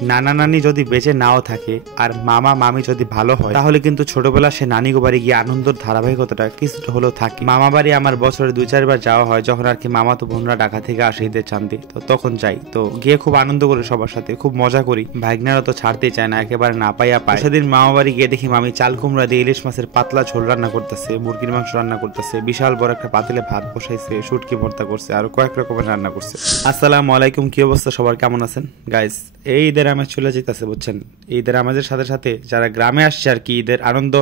নানা নানি যদি বেঁচে নাও থাকে আর মামা মামি যদি ভালো হয় তাহলে কিন্তু ছোটবেলা সে নানি গো বাড়ি গিয়ে আনন্দের ধারাবাহিকতাটা কিছুটা হলেও থাকে। মামা বাড়ি আমার বছরে 2-4 বার যাওয়া হয়, যখন আর কি মামা তো বোনরা ঢাকা থেকে আসে ঈদের চাঁদে, তো তখন যাই, তো গিয়ে খুব আনন্দ করি, সবার সাথে খুব মজা করি। ভাগ্নারা তো ছাড়তেই চায় না, একেবারে না পাইয়া পায়। সেদিন মামা বাড়ি গিয়ে দেখি মামি চাল কুমড়া দিয়ে ইলিশ মাছের পাতলা ঝোল রান্না করতেছে, মুরগির মাংস রান্না করতেছে, বিশাল বড় একটা পাতিলে ভাত বসাইছে, শুটকি ভর্তা করছে, আর কয়েক রকমের রান্না করছে। আসসালামু আলাইকুম, কি অবস্থা সবার, কেমন আছেন গাইস? এই ঈদের আমেজ চলে যেতেছে বুঝছেন। ঈদের আমেজের সাথে সাথে যারা গ্রামে আসছে আর কি ঈদের আনন্দ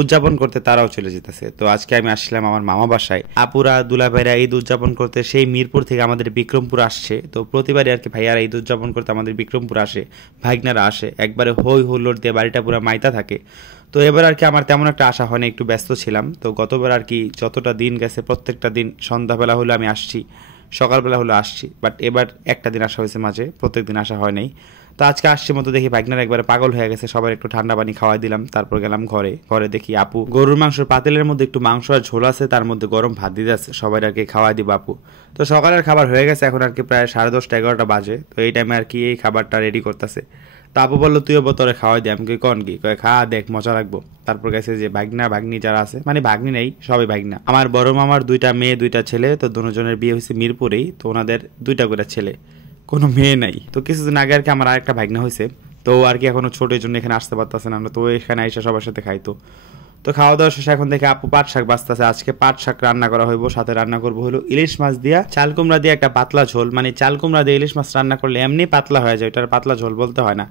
উদযাপন করতে, তারাও চলে যেতেছে। তো আজকে আমি আসছিলাম আমার মামা বাসায়, আপুরা দুলাভাইরা ঈদ উদযাপন করতে সেই মিরপুর থেকে আমাদের বিক্রমপুর আসছে। তো প্রতিবারই আর কি ভাইয়ারা ঈদ উদযাপন করতে আমাদের বিক্রমপুর আসে, ভাগনারা আসে, একবারে হই হুল্লোড় দিয়ে বাড়িটা পুরো মাইতা থাকে। তো এবার আর কি আমার তেমন একটা আশা হয়নি, একটু ব্যস্ত ছিলাম। তো গতবার আর কি যতটা দিন গেছে প্রত্যেকটা দিন সন্ধ্যাবেলা হলে আমি আসছি, সকালবেলা হলে আসছি, বাট এবার একটা দিন আসা হয়েছে, মাঝে প্রত্যেক দিন আসা হয় নাই। তো আজকে আসছি মতো দেখি ভাগনার একবারে পাগল হয়ে গেছে, সবার একটু ঠান্ডা পানি খাওয়াই দিলাম, তারপর গেলাম ঘরে। ঘরে দেখি আপু গরুর মাংসের পাতিলের মধ্যে একটু মাংস আর ঝোল আছে, তার মধ্যে গরম ভাত দিতে আছে, সবাই আর কি খাওয়াই দিব আপু। তো সকালের খাবার হয়ে গেছে, এখন আর কি প্রায় 10:30-11টা বাজে। তো এই টাইমে আর কি এই খাবারটা রেডি করতেছে। তো আপু বললো তুইও বোতলে খাওয়াই দে, আমি কন কি কয়ে খা দেখ মজা লাগবো। তারপর গেছে যে ভাগনা ভাগ্নি যারা আছে, মানে ভাগ্নি নেই, সবাই ভাগনা। আমার বড় মামার 2টা মেয়ে 2টা ছেলে, তো দুজনের বিয়ে হয়েছে মিরপুরেই, তো ওনাদের 2টা করে ছেলে, কোনো মেয়ে নাই। তো কিছুদিন আগে আর কি আমার আরেকটা ভাগনা হয়েছে, তো আর কি এখনো ছোট, এই জন্য এখানে আসতে পারতেছে না, তো এখানে এসে সবার সাথে খাইতো। তো খাওয়া দাওয়া শেষে এখন দেখে আপু পাট শাক বাঁচতেছে। আজকে পাট শাক রান্না করা হইব, সাথে রান্না করবো হলো ইলিশ মাছ দিয়া চাল কুমড়া দিয়ে একটা পাতলা ঝোল। মানে চাল কুমড়া দিয়ে ইলিশ মাছ রান্না করলে এমনি পাতলা হয়ে যায়, ওটার পাতলা ঝোল বলতে হয় না।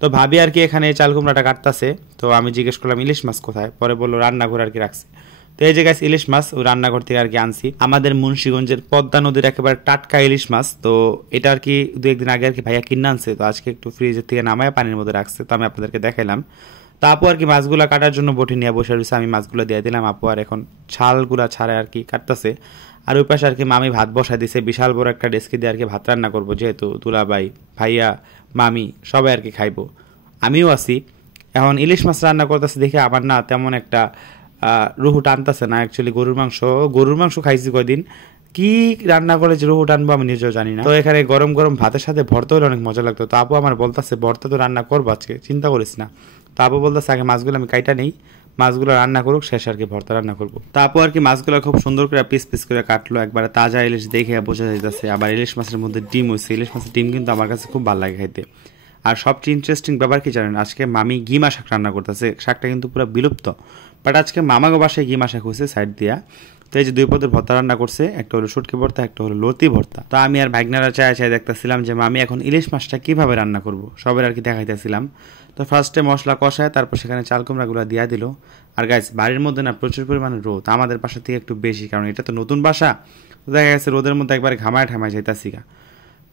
তো ভাবি আর কি এখানে চাল কুমড়াটা কাটতেছে, তো আমি জিজ্ঞেস করলাম ইলিশ মাছ কোথায়, পরে বললো রান্নাঘর আর কি রাখছে। তো এই যে গাছ ইলিশ মাছ ওই রান্নাঘর থেকে আর কি আনছি, আমাদের মুন্সিগঞ্জের পদ্মা নদীর একেবারে টাটকা ইলিশ মাছ। তো এটা আর কি 2-1 দিন আগে আর কি ভাইয়া কিনে আনছে, তো আজকে একটু ফ্রিজের থেকে নামায় পানির মধ্যে রাখছে, তো আমি আপনাদেরকে দেখাইলাম। তো আপু আর কি মাছগুলা কাটার জন্য বটি নিয়ে বসে রয়েছে, আমি মাছগুলো দিয়ে দিলাম, আপু আর এখন ছালগুলা ছাড়া আর কি কাটতেছে। আর ওই পাশে আর কি মামি ভাত বসাই দিছে, বিশাল বড় একটা ডেস্কি দিয়ে আর কি ভাত রান্না করবো, যেহেতু দুলাভাই ভাইয়া মামি সবাই আর কি খাইবো, আমিও আছি। এখন ইলিশ মাছ রান্না করতেছে দেখে আমার না তেমন একটা রুহু টানতেছে না। অ্যাকচুয়ালি গরুর মাংস খাইছি কয়দিন, কি রান্না করে যে রুহু টানবো আমি নিজেও জানি না। তো এখানে গরম গরম ভাতের সাথে ভর্তা হলে অনেক মজা লাগতো। তো আপু আমার বলতেছে ভর্তা তো রান্না করবো আজকে, চিন্তা করিস না। তো আপু বলতেছে আগে মাছগুলো আমি কাইটা নেই, মাছগুলো রান্না করুক, শেষ আর কি ভর্তা রান্না করবো। তো আপু আর কি মাছগুলো খুব সুন্দর করে পিস পিস করে কাটলো, একবারে তাজা ইলিশ দেখে বোঝা যাইতেছে। আবার ইলিশ মাছের মধ্যে ডিম হয়েছে, ইলিশ মাছের ডিম কিন্তু আমার কাছে খুব ভালো লাগে খাইতে। আর সবচেয়ে ইন্টারেস্টিং ব্যাপার কি জানেন, আজকে মামি গিমা শাক রান্না করতেছে। শাকটা কিন্তু পুরো বিলুপ্ত, বাট আজকে মামাগো বাসায় গিমা শাক হয়েছে সাইড দিয়া। তো এই যে 2 পদের ভর্তা রান্না করছে, একটা হলো শুটকি ভর্তা, একটা হলো লতি ভর্তা। তো আমি আর ভাগনারা চায় দেখতেছিলাম যে মামি এখন ইলিশ মাছটা কিভাবে রান্না করব, সবাই আর কি দেখাইতেছিলাম। তো ফার্স্টে মশলা কষায়, তারপর সেখানে চাল কুমড়াগুলো দিয়া দিল। আর গাইস বাড়ির মধ্যে না প্রচুর পরিমাণে রোদ, আমাদের বাসা থেকে একটু বেশি, কারণ এটা তো নতুন বাসা। তো দেখা গেছে রোদের মধ্যে একবারে ঘামায় ঠামায় যাইতাছি গা।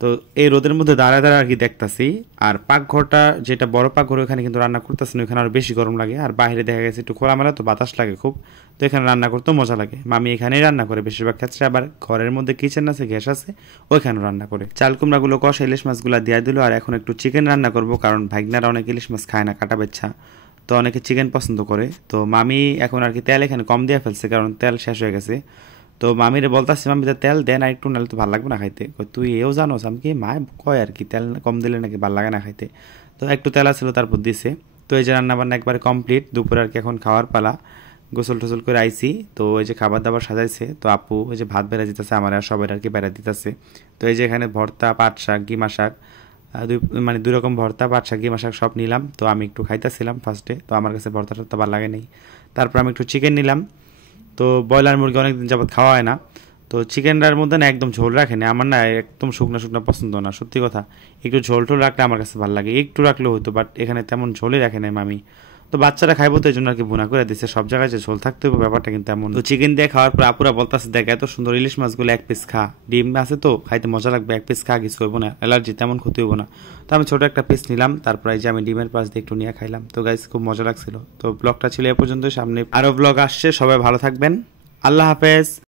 তো এই রোদের মধ্যে দাঁড়ায় দাঁড়ায় আর কি দেখতাছি। আর পাকঘরটা যেটা বড় পাকঘর, ওখানে কিন্তু রান্না করতেছি না, ওখানে আরো বেশি গরম লাগে। আর বাইরে দেখা গেছে একটু খোলামেলা, তো বাতাস লাগে খুব, তো এখানে রান্না করতেও মজা লাগে। মামি এখানেই রান্না করে বেশিরভাগ ক্ষেত্রে, আবার ঘরের মধ্যে কিচেন আছে, গ্যাস আছে, ওইখানেও রান্না করে। চাল কুমড়াগুলো কষা ইলিশ মাছগুলো দিয়ে দিল। আর এখন একটু চিকেন রান্না করবো, কারণ ভাগনারা অনেক ইলিশ মাছ খায় না, কাটা বেচ্ছা, তো অনেকে চিকেন পছন্দ করে। তো মামি এখন আর কি তেল এখানে কম দিয়ে ফেলছে, কারণ তেল শেষ হয়ে গেছে। তো মামিরে বলতেছি মামি তেল দেন আর একটু, নাহলে তো ভালো লাগবে না খাইতে। তুই এও জানোস, আমি কি মা কয় আর কি তেল কম দিলে নাকি ভালো লাগে না খাইতে। তো একটু তেল আসছিল, তারপর দিছে। তো এই যে রান্না বান্না একবারে কমপ্লিট, দুপুরে আর কি এখন খাওয়ার পালা। গোসল টোসল করে আইছি, তো এই যে খাবার দাবার সাজাইছে। তো আপু এই যে ভাত বেড়া দিতেছে, আমার আর সবাই আর কি বেড়া দিতেছে। তো এই যে এখানে ভর্তা, পাট শাক, গিমা শাক, মানে 2 রকম ভর্তা, পাট শাক, গিমা শাক সব নিলাম। তো আমি একটু খাইতেছিলাম ফার্স্টে, তো আমার কাছে ভর্তাটা তো ভালো লাগে নাই। তারপর আমি একটু চিকেন নিলাম। তো ব্রয়লার মুরগি অনেকদিন যাবত খাওয়া হয় না, তো চিকেনটার মধ্যে না একদম ঝোল রাখে না, আমার না একদম শুকনো শুকনো পছন্দ না, সত্যি কথা। একটু ঝোল টোল রাখলে আমার কাছে ভালো লাগে, একটু রাখলেও হতো, বাট এখানে তেমন ঝোলই রাখে নাই মামি। তো বাচ্চারা খাইবো, তো এই জন্য আর কি ভুনা করে দিচ্ছে। সব জায়গায় যে ঝোল থাকতে হবে ব্যাপারটা কিন্তু এমন। তো চিকেন দিয়ে খাওয়ার পর আপুরা বলতেছে দেখ এত সুন্দর ইলিশ মাছগুলো 1 পিস খা, ডিম আছে তো খাইতে মজা লাগবে, 1 পিস খা, কিছু হইব না, অ্যালার্জি তেমন ক্ষতি হইব না। তো আমি ছোট একটা পিস নিলাম, তারপর এই যে আমি ডিমের পাশ দিয়ে একটু নিয়ে খাইলাম। তো গাইস খুব মজা লাগছিল। তো ব্লগটা ছিল এ পর্যন্ত, সামনে আরো ব্লগ আসছে, সবাই ভালো থাকবেন, আল্লাহ হাফেজ।